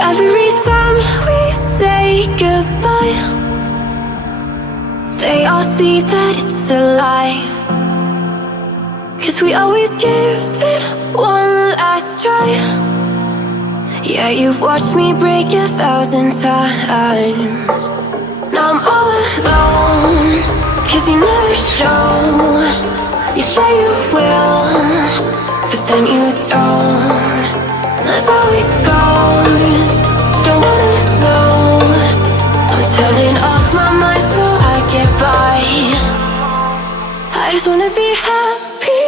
Every time we say goodbye, they all see that it's a lie. 'Cause we always give it one last try. Yeah, you've watched me break 1,000 times. Now I'm all alone, 'cause you never show. You say you will, but then you don't. That's how it goes. Don't wanna know. I'm turning off my mind so I get by. I just wanna be happy,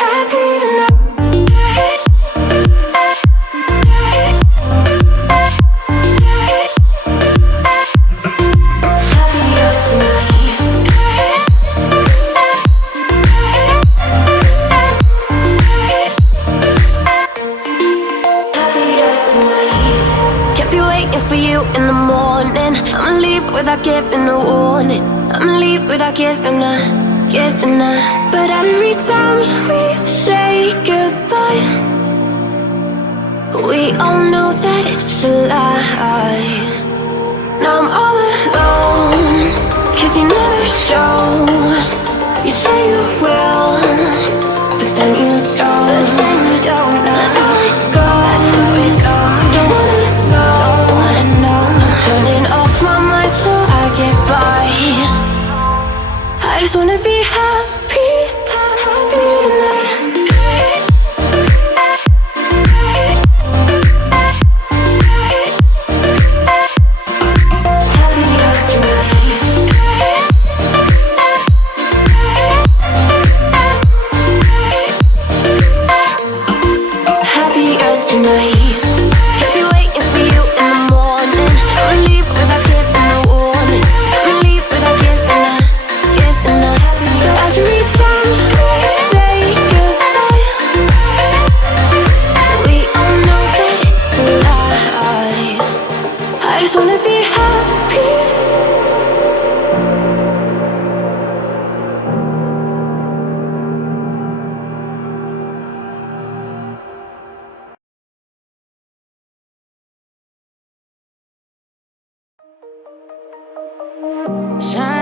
happy tonight. For you in the morning, I'ma leave without giving a warning. I'ma leave without giving a. But every time we say goodbye, we all know that it's a lie. Now I'm all alone, 'cause you never show. You say you will, but then you don't. That's how it goes. Don't wanna know. Turning off my mind so I get by. I just wanna be happy, happy tonight. Happier tonight. Happier tonight. Shine